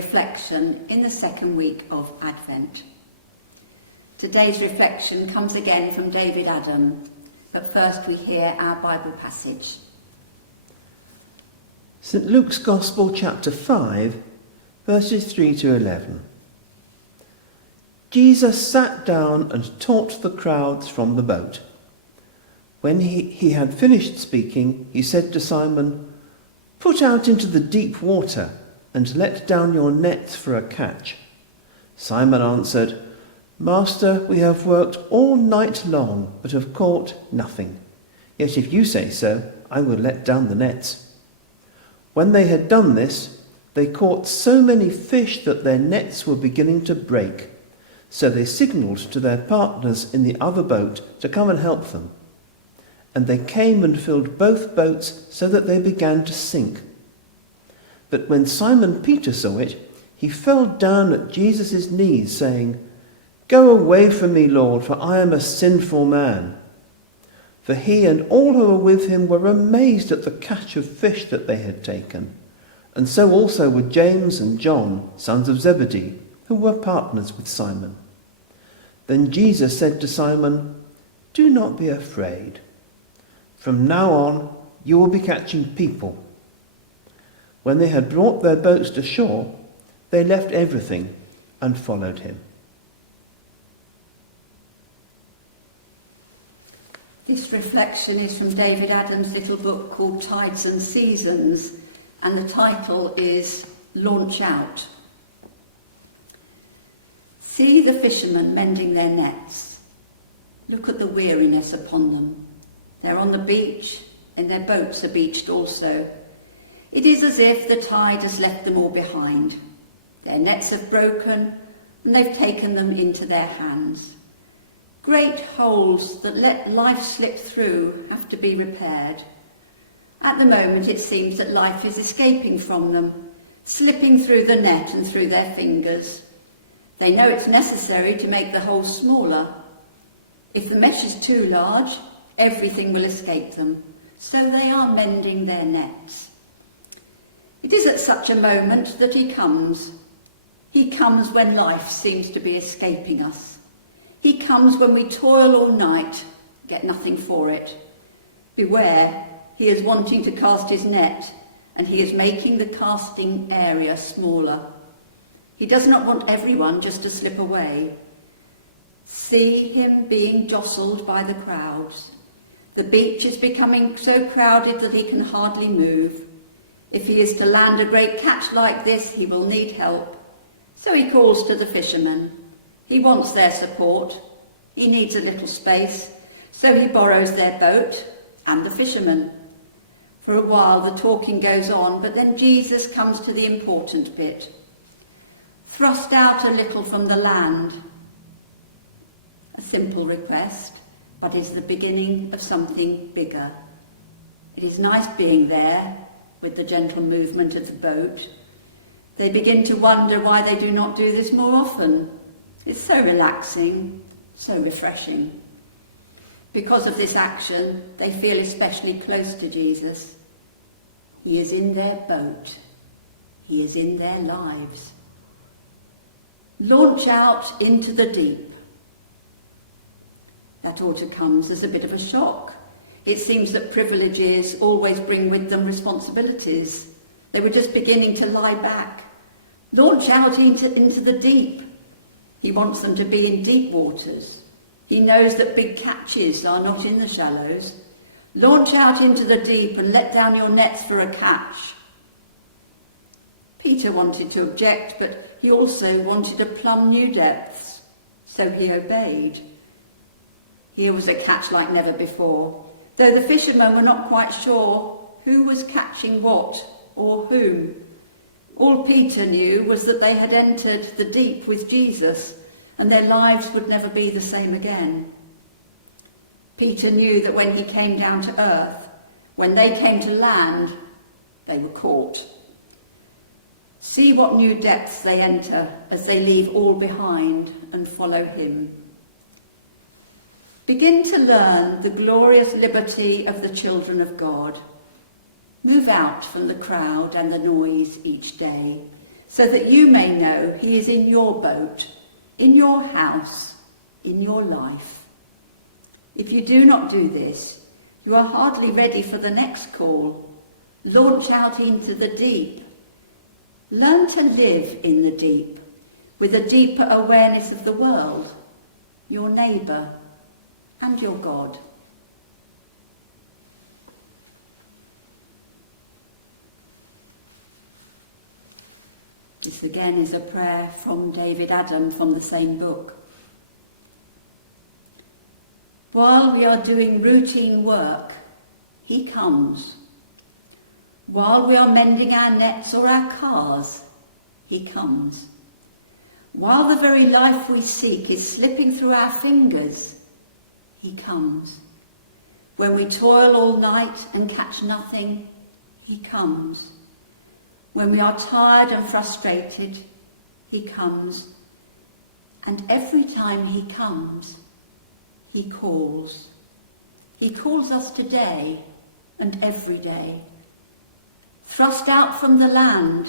reflection in the second week of Advent. Today's reflection comes again from David Adam, but first we hear our Bible passage. St. Luke's Gospel, chapter 5, verses 3 to 11. Jesus sat down and taught the crowds from the boat. When he had finished speaking, he said to Simon, "Put out into the deep water and let down your nets for a catch." Simon answered, "Master, we have worked all night long, but have caught nothing. Yet if you say so, I will let down the nets." When they had done this, they caught so many fish that their nets were beginning to break. So they signalled to their partners in the other boat to come and help them. And they came and filled both boats so that they began to sink. But when Simon Peter saw it, he fell down at Jesus' knees, saying, "Go away from me, Lord, for I am a sinful man." For he and all who were with him were amazed at the catch of fish that they had taken. And so also were James and John, sons of Zebedee, who were partners with Simon. Then Jesus said to Simon, "Do not be afraid. From now on you will be catching people." When they had brought their boats to shore, they left everything and followed him. This reflection is from David Adam's little book called Tides and Seasons, and the title is Launch Out. See the fishermen mending their nets. Look at the weariness upon them. They're on the beach, and their boats are beached also. It is as if the tide has left them all behind. Their nets have broken, and they've taken them into their hands. Great holes that let life slip through have to be repaired. At the moment it seems that life is escaping from them, slipping through the net and through their fingers. They know it's necessary to make the hole smaller. If the mesh is too large, everything will escape them, so they are mending their nets. It is at such a moment that he comes. He comes when life seems to be escaping us. He comes when we toil all night, get nothing for it. Beware, he is wanting to cast his net, and he is making the casting area smaller. He does not want everyone just to slip away. See him being jostled by the crowds. The beach is becoming so crowded that he can hardly move. If he is to land a great catch like this, he will need help. So he calls to the fishermen. He wants their support. He needs a little space, so he borrows their boat and the fishermen. For a while the talking goes on, but then Jesus comes to the important bit. Thrust out a little from the land. A simple request, but is the beginning of something bigger. It is nice being there with the gentle movement of the boat. They begin to wonder why they do not do this more often. It's so relaxing, so refreshing. Because of this action, they feel especially close to Jesus. He is in their boat. He is in their lives. Launch out into the deep. That ought to come as a bit of a shock. It seems that privileges always bring with them responsibilities. They were just beginning to lie back. Launch out into the deep. He wants them to be in deep waters. He knows that big catches are not in the shallows. Launch out into the deep and let down your nets for a catch. Peter wanted to object, but he also wanted to plumb new depths, so he obeyed. Here was a catch like never before, though the fishermen were not quite sure who was catching what or whom. All Peter knew was that they had entered the deep with Jesus, and their lives would never be the same again. Peter knew that when he came down to earth, when they came to land, they were caught. See what new depths they enter as they leave all behind and follow him. Begin to learn the glorious liberty of the children of God. Move out from the crowd and the noise each day. so that you may know he is in your boat, in your house, in your life. If you do not do this, you are hardly ready for the next call. Launch out into the deep. Learn to live in the deep, with a deeper awareness of the world, your neighbour, and your God. This again is a prayer from David Adam from the same book. While we are doing routine work, he comes. While we are mending our nets or our cars, he comes. While the very life we seek is slipping through our fingers, he comes. When we toil all night and catch nothing, he comes. When we are tired and frustrated, he comes. And every time he comes, he calls. He calls us today and every day. Thrust out from the land.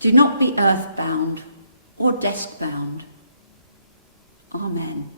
Do not be earthbound or desk-bound. Amen.